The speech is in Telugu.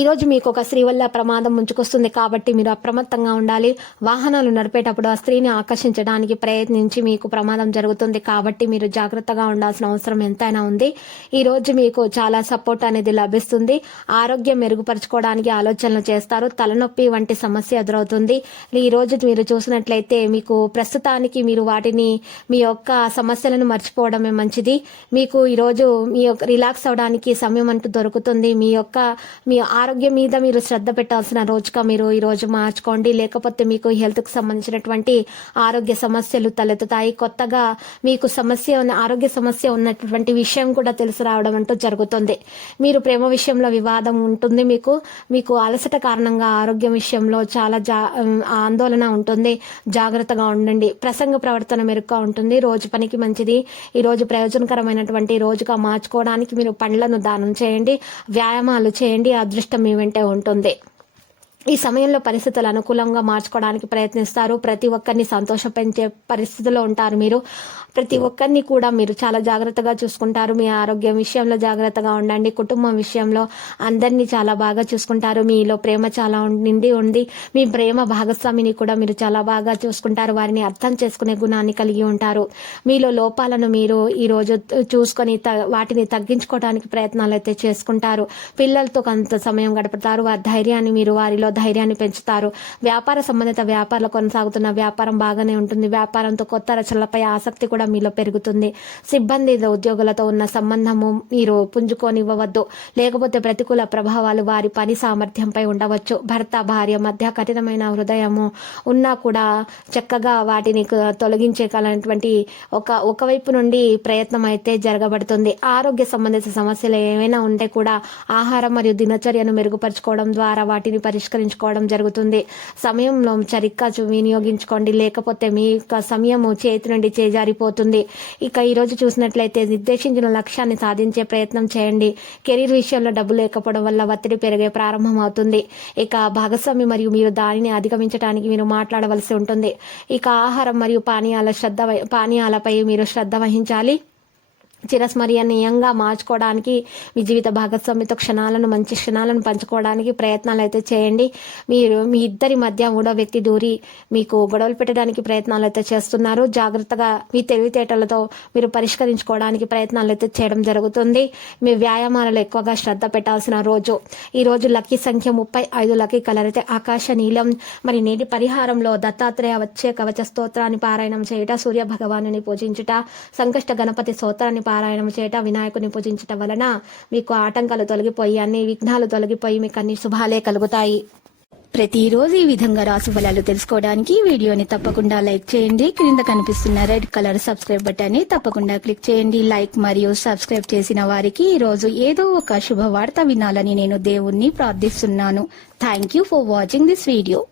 ఈరోజు మీకు ఒక స్త్రీ వల్ల ప్రమాదం ముంచుకొస్తుంది కాబట్టి మీరు అప్రమత్తంగా ఉండాలి. వాహనాలు నడిపేటప్పుడు ఆ స్త్రీని ఆకర్షించడానికి ప్రయత్నించి మీకు ప్రమాదం జరుగుతుంది కాబట్టి మీరు జాగ్రత్తగా ఉండాల్సిన అవసరం ఎంతైనా ఉంది. ఈ రోజు మీకు చాలా సపోర్ట్ అనేది లభిస్తుంది. ఆరోగ్యం మెరుగుపరచుకోవడానికి ఆలోచనలు చేస్తారు. తలనొప్పి వంటి సమస్య ఎదురవుతుంది. ఈ రోజు మీరు చూసినట్లయితే మీకు ప్రస్తుతానికి మీరు వాటిని మీ యొక్క సమస్యలను మర్చిపోవడమే మంచిది. మీకు ఈరోజు మీ యొక్క రిలాక్స్ అవడానికి సమయం అంటూ దొరుకుతుంది. మీ యొక్క మీ ఆరోగ్యం మీద మీరు శ్రద్ధ పెట్టాల్సిన రోజుగా మీరు ఈ రోజు మార్చుకోండి. లేకపోతే మీకు హెల్త్కి సంబంధించినటువంటి ఆరోగ్య సమస్యలు తలెత్తుతాయి. కొత్తగా మీకు సమస్య ఆరోగ్య సమస్య ఉన్నటువంటి విషయం కూడా తెలిసి రావడం అంటూ జరుగుతుంది. మీరు ప్రేమ విషయంలో వివాదం ఉంటుంది మీకు. మీకు అలసట కారణంగా ఆరోగ్యం విషయంలో చాలా జా ఆందోళన ఉంటుంది. జాగ్రత్తగా ఉండండి. ప్రసంగ ప్రవర్తన మెరుగ్గా ఉంటుంది. రోజు పనికి మంచిది. ఈ రోజు ప్రయోజనకరమైనటువంటి రోజుగా మార్చుకోవడానికి మీరు పండ్లను దానం చేయండి. వ్యాయామాలు చేయండి. అదృష్టం మీ వెంటే ఉంటుంది. ఈ సమయంలో పరిస్థితులు అనుకూలంగా మార్చుకోవడానికి ప్రయత్నిస్తారు. ప్రతి ఒక్కరిని సంతోషపెంచే పరిస్థితిలో ఉంటారు మీరు. ప్రతి ఒక్కరిని కూడా మీరు చాలా జాగ్రత్తగా చూసుకుంటారు. మీ ఆరోగ్యం విషయంలో జాగ్రత్తగా ఉండండి. కుటుంబం విషయంలో అందరినీ చాలా బాగా చూసుకుంటారు. మీలో ప్రేమ చాలా నిండి ఉంది. మీ ప్రేమ భాగస్వామిని కూడా మీరు చాలా బాగా చూసుకుంటారు. వారిని అర్థం చేసుకునే గుణాన్ని కలిగి ఉంటారు. మీలో లోపాలను మీరు ఈ రోజు చూసుకొని వాటిని తగ్గించుకోవడానికి ప్రయత్నాలు అయితే చేసుకుంటారు. పిల్లలతో కొంత సమయం గడుపుతారు. వారి ధైర్యాన్ని మీరు వారిలో ధైర్యాన్ని పెంచుతారు. వ్యాపార సంబంధిత వ్యాపారాలు కొనసాగుతున్న వ్యాపారం బాగానే ఉంటుంది. వ్యాపారంతో కొత్త రచనలపై ఆసక్తి కూడా మీలో పెరుగుతుంది. సిబ్బంది ఉద్యోగులతో ఉన్న సంబంధము మీరు పుంజుకోనివ్వవద్దు. లేకపోతే ప్రతికూల ప్రభావాలు వారి పని సామర్థ్యంపై ఉండవచ్చు. భర్త భార్య మధ్య కఠినమైన హృదయము ఉన్నా కూడా చక్కగా వాటిని తొలగించేకాలన్నటువంటి ఒక ఒకవైపు నుండి ప్రయత్నం అయితే జరగబడుతుంది. ఆరోగ్య సంబంధిత సమస్యలు ఏమైనా ఉంటే కూడా ఆహారం మరియు దినచర్యను మెరుగుపరచుకోవడం ద్వారా వాటిని పరిష్కరించ పరిష్కరించుకోవడం జరుగుతుంది. సమయంలో సరిగ్గా వినియోగించుకోండి. లేకపోతే మీ యొక్క సమయము చేతి నుండి చేజారిపోతుంది ఇక ఈరోజు చూసినట్లయితే నిర్దేశించిన లక్ష్యాన్ని సాధించే ప్రయత్నం చేయండి. కెరీర్ విషయంలో డబ్బు లేకపోవడం వల్ల ఒత్తిడి పెరిగే ప్రారంభం అవుతుంది. ఇక భాగస్వామి మరియు మీరు దానిని అధిగమించడానికి మీరు మాట్లాడవలసి ఉంటుంది. ఇక ఆహారం మరియు పానీయాల శ్రద్ధ పానీయాలపై మీరు శ్రద్ధ వహించాలి. చిరస్మరణీయంగా మార్చుకోవడానికి మీ జీవిత భాగస్వామితో క్షణాలను మంచి క్షణాలను పంచుకోవడానికి ప్రయత్నాలు అయితే చేయండి. మీరు మీ ఇద్దరి మధ్య మూడో వ్యక్తి దూరి మీకు గొడవలు పెట్టడానికి ప్రయత్నాలు అయితే చేస్తున్నారు. జాగ్రత్తగా మీ తెలివితేటలతో మీరు పరిష్కరించుకోవడానికి ప్రయత్నాలు అయితే చేయడం జరుగుతుంది. మీ వ్యాయామాలలో ఎక్కువగా శ్రద్ధ పెట్టాల్సిన రోజు. ఈ రోజు లక్కీ సంఖ్య ముప్పై ఐదు లక్కీ కలర్ అయితే ఆకాశ నీలం. మరి నేటి పరిహారంలో దత్తాత్రేయ వచ్చే కవచ స్తోత్రాన్ని పారాయణం చేయుట సూర్య భగవాను పూజించుట సంకష్ట గణపతి స్తోత్రాన్ని పారాయణం చేయట వినాయకుని పూజించటం వలన మీకు ఆటంకాలు తొలగిపోయి అన్ని విఘ్నాలు తొలగిపోయి మీకు అన్ని శుభాలే కలుగుతాయి. ప్రతిరోజు ఈ విధంగా రాసు ఫలాలు తెలుసుకోవడానికి వీడియోని తప్పకుండా లైక్ చేయండి. క్రింద కనిపిస్తున్న రెడ్ కలర్ సబ్స్క్రైబ్ బటన్ని తప్పకుండా క్లిక్ చేయండి. లైక్ మరియు సబ్స్క్రైబ్ చేసిన వారికి ఈ రోజు ఏదో ఒక శుభవార్త వినాలని నేను దేవుణ్ణి ప్రార్థిస్తున్నాను. Thank you for watching this video